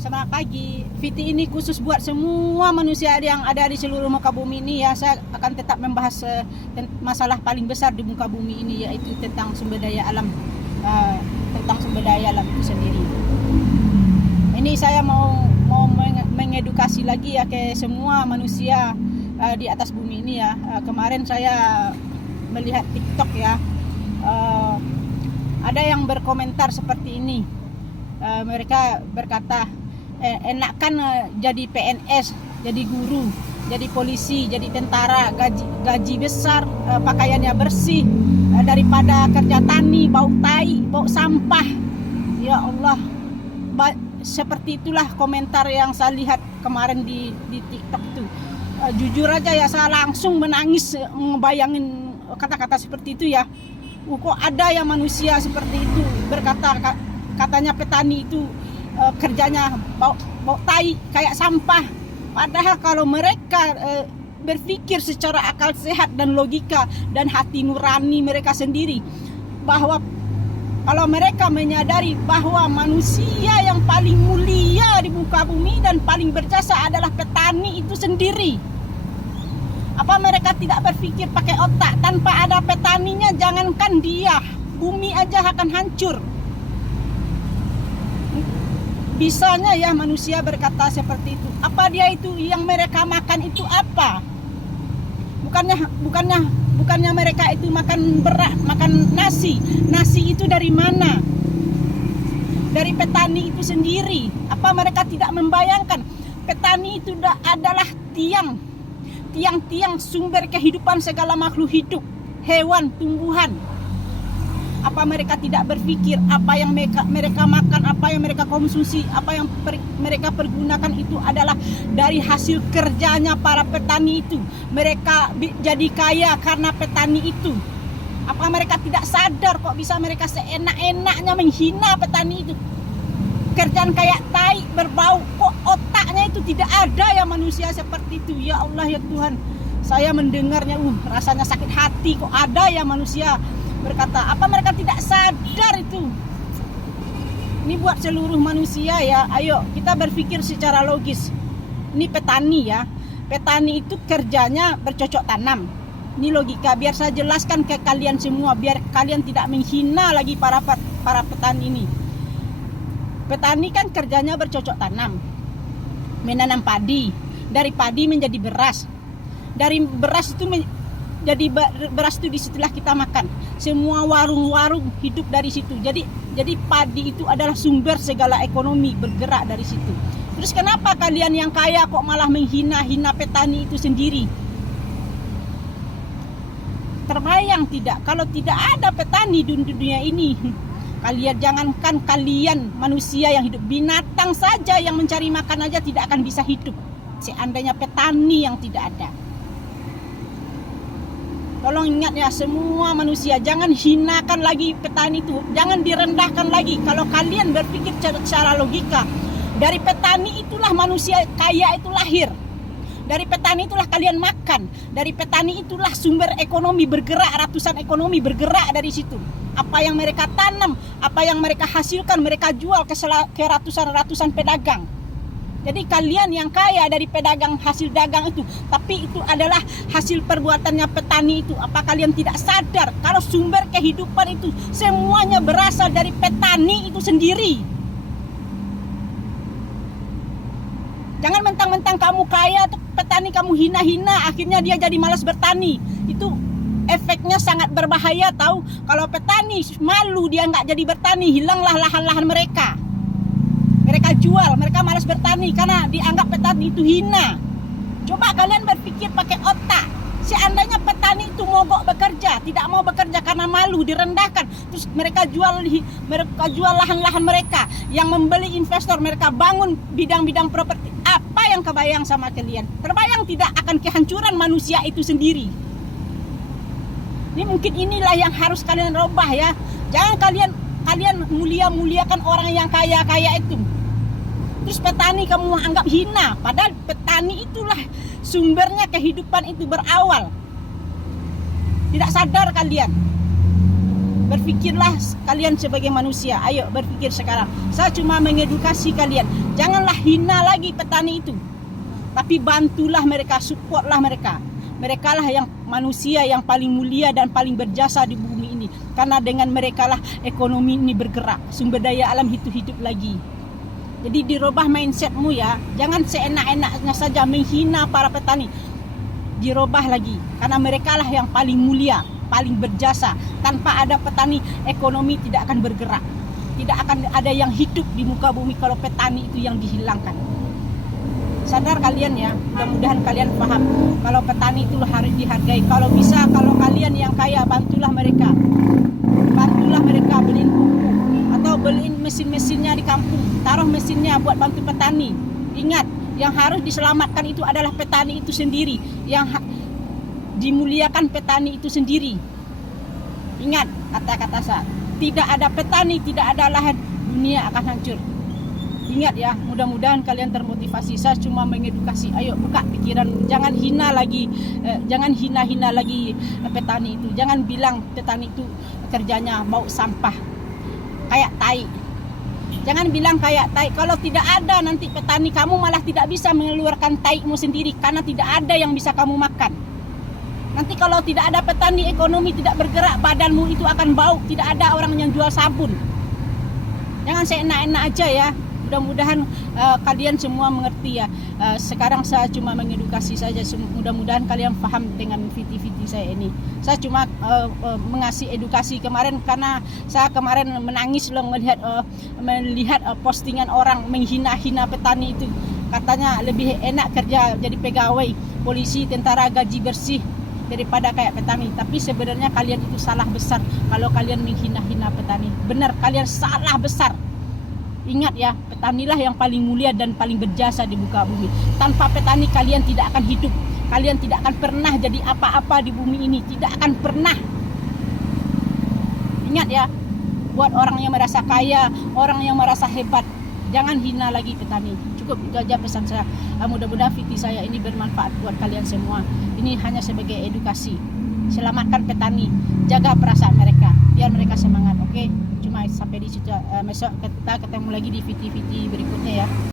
Selamat pagi. Viti ini khusus buat semua manusia yang ada di seluruh muka bumi ini ya. Saya akan tetap membahas masalah paling besar di muka bumi ini, yaitu tentang sumber daya alam, tentang sumber daya alam itu sendiri. Ini saya mau mengedukasi lagi ya ke semua manusia di atas bumi ini ya. Kemarin saya melihat TikTok ya, ada yang berkomentar seperti ini. Mereka berkata, enakan jadi PNS, jadi guru, jadi polisi, jadi tentara, gaji besar, pakaiannya bersih, daripada kerja tani, bau tai, bau sampah. Ya Allah, seperti itulah komentar yang saya lihat kemarin di TikTok itu. Jujur aja ya, saya langsung menangis ngebayangin kata-kata seperti itu ya. Kok ada yang manusia seperti itu berkata, katanya petani itu kerjanya bau tai kayak sampah. Padahal kalau mereka berpikir secara akal sehat dan logika dan hati nurani mereka sendiri, bahwa kalau mereka menyadari bahwa manusia yang paling mulia di muka bumi dan paling berjasa adalah petani itu sendiri, apa mereka tidak berpikir pakai otak? Tanpa ada petaninya, jangankan dia, bumi aja akan hancur. Bisanya ya manusia berkata seperti itu. Apa dia itu yang mereka makan itu apa? Bukannya mereka itu makan berat, makan nasi. Nasi itu dari mana? Dari petani itu sendiri. Apa mereka tidak membayangkan petani itu adalah tiang sumber kehidupan segala makhluk hidup, hewan, tumbuhan. Apa mereka tidak berpikir apa yang mereka makan, apa yang mereka konsumsi, apa yang mereka pergunakan itu adalah dari hasil kerjanya para petani itu. Mereka jadi kaya karena petani itu. Apa mereka tidak sadar kok bisa mereka seenak-enaknya menghina petani itu? Kerjaan kayak tai, berbau, kok otaknya itu tidak ada ya manusia seperti itu. Ya Allah ya Tuhan, saya mendengarnya rasanya sakit hati. Kok ada ya manusia berkata, apa mereka tidak sadar itu? Ini buat seluruh manusia ya. Ayo kita berpikir secara logis. Ini petani ya. Petani itu kerjanya bercocok tanam. Ini logika, biar saya jelaskan ke kalian semua, biar kalian tidak menghina lagi para petani ini. Petani kan kerjanya bercocok tanam, menanam padi. Dari padi menjadi beras. Dari beras itu jadi beras itu disitulah kita makan. Semua warung-warung hidup dari situ. Jadi padi itu adalah sumber segala ekonomi bergerak dari situ. Terus kenapa kalian yang kaya kok malah menghina petani itu sendiri? Terbayang tidak kalau tidak ada petani di dunia ini? Kalian jangankan kalian manusia yang hidup, binatang saja yang mencari makan aja tidak akan bisa hidup seandainya petani yang tidak ada. Tolong ingat ya semua manusia, jangan hinakan lagi petani itu, jangan direndahkan lagi. Kalau kalian berpikir secara logika, dari petani itulah manusia kaya itu lahir. Dari petani itulah kalian makan. Dari petani itulah sumber ekonomi bergerak, ratusan ekonomi bergerak dari situ. Apa yang mereka tanam, apa yang mereka hasilkan, mereka jual ke ratusan pedagang. Jadi kalian yang kaya dari pedagang, hasil dagang itu, tapi itu adalah hasil perbuatannya petani itu. Apa kalian tidak sadar kalau sumber kehidupan itu semuanya berasal dari petani itu sendiri? Jangan mentang-mentang kamu kaya atau petani kamu hina-hina, akhirnya dia jadi malas bertani. Itu efeknya sangat berbahaya tahu. Kalau petani malu dia nggak jadi bertani, hilanglah lahan-lahan mereka. Mereka jual, mereka malas bertani karena dianggap petani itu hina. Coba kalian berpikir pakai otak. Seandainya petani itu mogok bekerja, tidak mau bekerja karena malu, direndahkan, terus mereka jual lahan-lahan mereka, yang membeli investor, mereka bangun bidang-bidang properti. Apa yang kebayang sama kalian? Terbayang tidak akan kehancuran manusia itu sendiri? Ini mungkin inilah yang harus kalian robah ya. Jangan kalian muliakan orang yang kaya itu. Terus petani kamu anggap hina, padahal petani itulah sumbernya kehidupan itu berawal. Tidak sadar kalian. Berpikirlah kalian sebagai manusia. Ayo berpikir sekarang. Saya cuma mengedukasi kalian. Janganlah hina lagi petani itu. Tapi bantulah mereka, supportlah mereka. Mereka lah yang manusia yang paling mulia dan paling berjasa di bumi ini. Karena dengan mereka lah ekonomi ini bergerak. Sumber daya alam hidup lagi. Jadi dirubah mindsetmu ya. Jangan seenak-enaknya saja menghina para petani. Dirubah lagi. Karena mereka lah yang paling mulia, paling berjasa. Tanpa ada petani, ekonomi tidak akan bergerak. Tidak akan ada yang hidup di muka bumi kalau petani itu yang dihilangkan. Sadar kalian ya, mudah-mudahan kalian paham. Kalau petani itu harus dihargai. Kalau bisa, kalau kalian yang kaya, bantulah mereka. Bantulah mereka beliin pupuk. Atau beliin mesin-mesinnya di kampung. Taruh mesinnya buat bantu petani. Ingat, yang harus diselamatkan itu adalah petani itu sendiri. Yang dimuliakan petani itu sendiri. Ingat kata-kata saya, tidak ada petani, tidak ada lahan, dunia akan hancur. Ingat ya, mudah-mudahan kalian termotivasi. Saya cuma mengedukasi. Ayo buka pikiran, jangan hina lagi, jangan hina-hina lagi petani itu. Jangan bilang petani itu kerjanya bau sampah, kayak tai. Jangan bilang kayak tai. Kalau tidak ada nanti petani, kamu malah tidak bisa mengeluarkan taimu sendiri karena tidak ada yang bisa kamu makan. Nanti kalau tidak ada petani, ekonomi tidak bergerak, badanmu itu akan bau. Tidak ada orang yang jual sabun. Jangan seenak-enak aja ya. Mudah-mudahan kalian semua mengerti ya. Sekarang saya cuma mengedukasi saja. Mudah-mudahan kalian paham dengan viti-viti saya ini. Saya cuma mengasih edukasi kemarin karena saya kemarin menangis loh melihat postingan orang menghina-hina petani itu. Katanya lebih enak kerja jadi pegawai polisi, tentara, gaji bersih daripada kayak petani. Tapi sebenarnya kalian itu salah besar kalau kalian menghina-hina petani. Benar, kalian salah besar. Ingat ya, petanilah yang paling mulia dan paling berjasa di muka bumi. Tanpa petani kalian tidak akan hidup. Kalian tidak akan pernah jadi apa-apa di bumi ini. Tidak akan pernah. Ingat ya, buat orang yang merasa kaya, orang yang merasa hebat, jangan hina lagi petani. Cukup itu aja pesan saya. Mudah-mudahan video saya ini bermanfaat buat kalian semua. Ini hanya sebagai edukasi. Selamatkan petani, jaga perasaan mereka, biar mereka semangat. Oke, cuma sampai di situ. Besok kita ketemu lagi di video-video berikutnya ya.